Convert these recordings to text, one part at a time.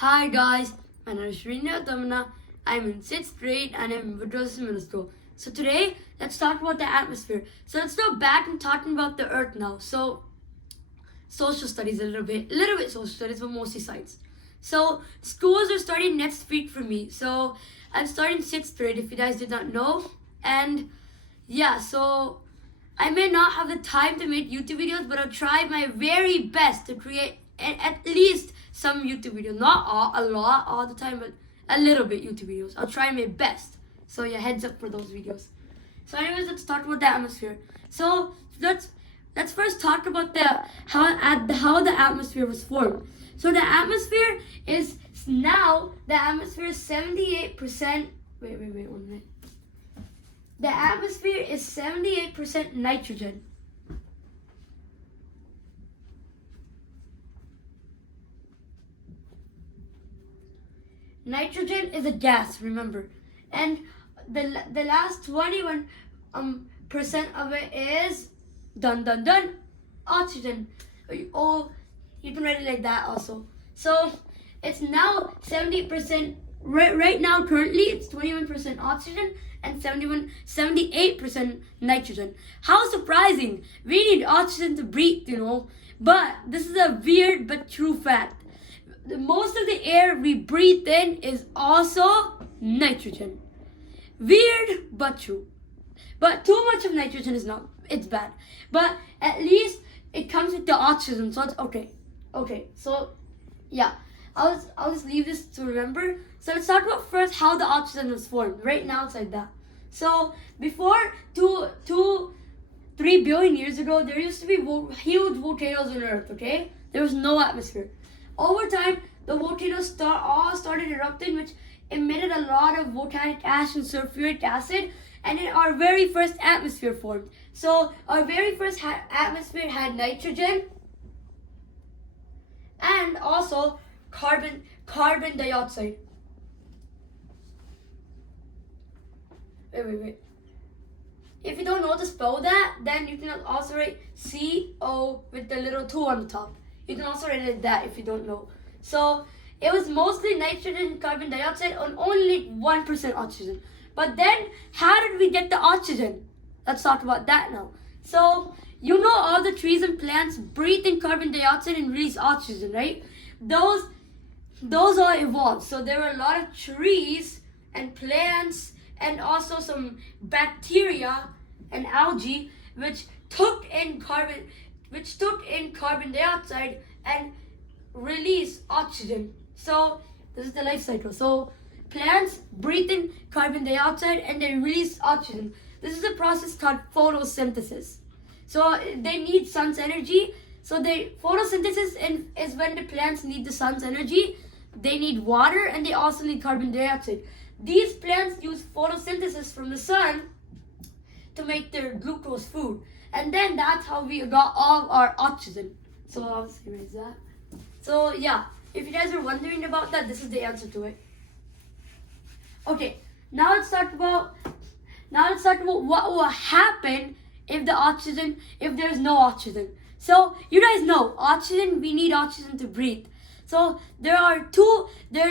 Hi guys, my name is Srinath. I'm in 6th grade and I'm in Woodrose Middle School. So today, let's talk about the atmosphere. So let's go back and talking about the earth now. So social studies a little bit social studies, but mostly science. So schools are starting next week for me. So I'm starting 6th grade if you guys did not know. And yeah, so I may not have the time to make YouTube videos, but I'll try my very best to create at least some YouTube videos. Not a lot all the time, but a little bit YouTube videos. I'll try my best. So yeah, heads up for those videos. So anyways, let's talk about the atmosphere. So let's first talk about how the atmosphere was formed. So the atmosphere is 78%. Wait, 1 minute. The atmosphere is 78% nitrogen. Nitrogen is a gas, remember, and the last 21% of it is oxygen. Oh, you can write it like that also. So it's now 70%. Right now, currently, it's 21% oxygen and 78% nitrogen. How surprising! We need oxygen to breathe, But this is a weird but true fact. Most of the air we breathe in is also nitrogen. Weird but true. But too much of nitrogen is not, it's bad. But at least it comes with the oxygen, so it's okay. Okay, so yeah. I'll just leave this to remember. So let's talk about first how the oxygen was formed. Right now it's like that. So before 3 billion years ago, there used to be huge volcanoes on Earth, okay? There was no atmosphere. Over time, the volcanoes all started erupting, which emitted a lot of volcanic ash and sulfuric acid, and then our very first atmosphere formed. So our very first atmosphere had nitrogen and also carbon dioxide. Wait. If you don't know how to spell that, then you can also write CO with the little 2 on the top. You can also write it like that if you don't know. So it was mostly nitrogen and carbon dioxide and only 1% oxygen. But then, how did we get the oxygen? Let's talk about that now. So, all the trees and plants breathe in carbon dioxide and release oxygen, right? Those all evolved. So there were a lot of trees and plants and also some bacteria and algae which took in carbon dioxide and released oxygen. So this is the life cycle. So plants breathe in carbon dioxide and they release oxygen. This is a process called photosynthesis. So they need sun's energy. So photosynthesis is when the plants need the sun's energy. They need water and they also need carbon dioxide. These plants use photosynthesis from the sun to make their glucose food. And then that's how we got all our oxygen. So I'll just erase that. So yeah, if you guys are wondering about that, this is the answer to it. Okay, now let's talk about what will happen if there's no oxygen. So you guys know oxygen, we need oxygen to breathe. So there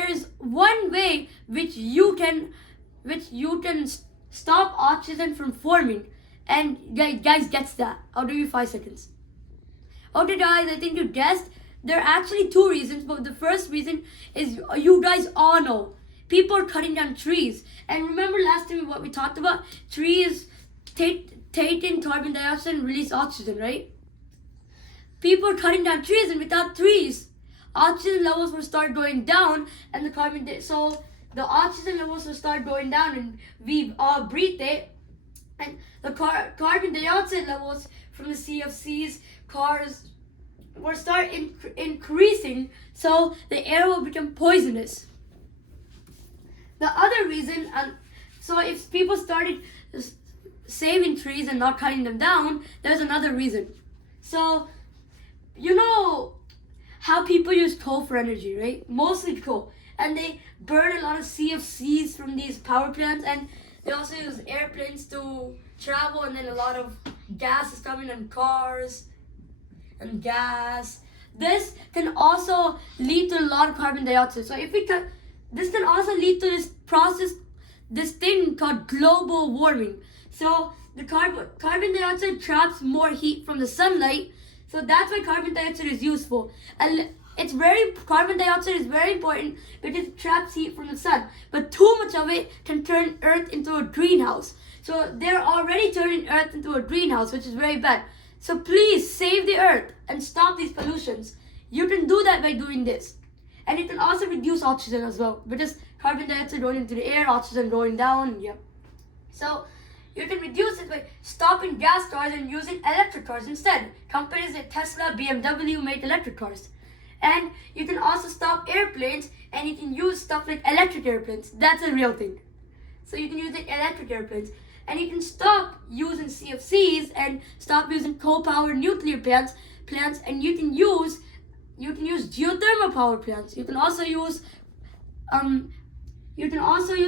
is one way which you can stop oxygen from forming. And guys gets that. I'll give you 5 seconds. Okay guys, I think you guessed. There are actually 2 reasons, but the first reason is you guys all know. People are cutting down trees. And remember last time what we talked about? Trees take in carbon dioxide and release oxygen, right? People are cutting down trees, and without trees, oxygen levels will start going down, and the oxygen levels will start going down, and we all breathe it, and the carbon dioxide levels from the CFCs, cars, will start increasing, so the air will become poisonous. The other reason, so if people started saving trees and not cutting them down, there's another reason. So, how people use coal for energy, right? Mostly coal. And they burn a lot of CFCs from these power plants, and they also use airplanes to travel, and then a lot of gas is coming in cars and gas. this can also lead to a lot of carbon dioxide. So this can also lead to this thing called global warming. So the carbon dioxide traps more heat from the sunlight. So that's why carbon dioxide is useful. And carbon dioxide is very important because it traps heat from the sun. But too much of it can turn Earth into a greenhouse. So they're already turning Earth into a greenhouse, which is very bad. So please save the Earth and stop these pollutions. You can do that by doing this. And it can also reduce oxygen as well, because carbon dioxide going into the air, oxygen going down. Yeah. So you can reduce it by stopping gas cars and using electric cars instead. Companies like Tesla, BMW make electric cars. And you can also stop airplanes, and you can use stuff like electric airplanes. That's a real thing. So you can use like electric airplanes. And you can stop using CFCs and stop using coal-powered nuclear plants, and you can use geothermal power plants. You can also use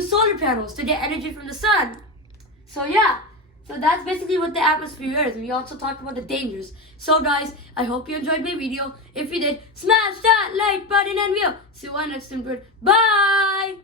solar panels to get energy from the sun. So yeah, so that's basically what the atmosphere is. We also talked about the dangers. So guys, I hope you enjoyed my video. If you did, smash that like button and we'll see you on next time. Bye!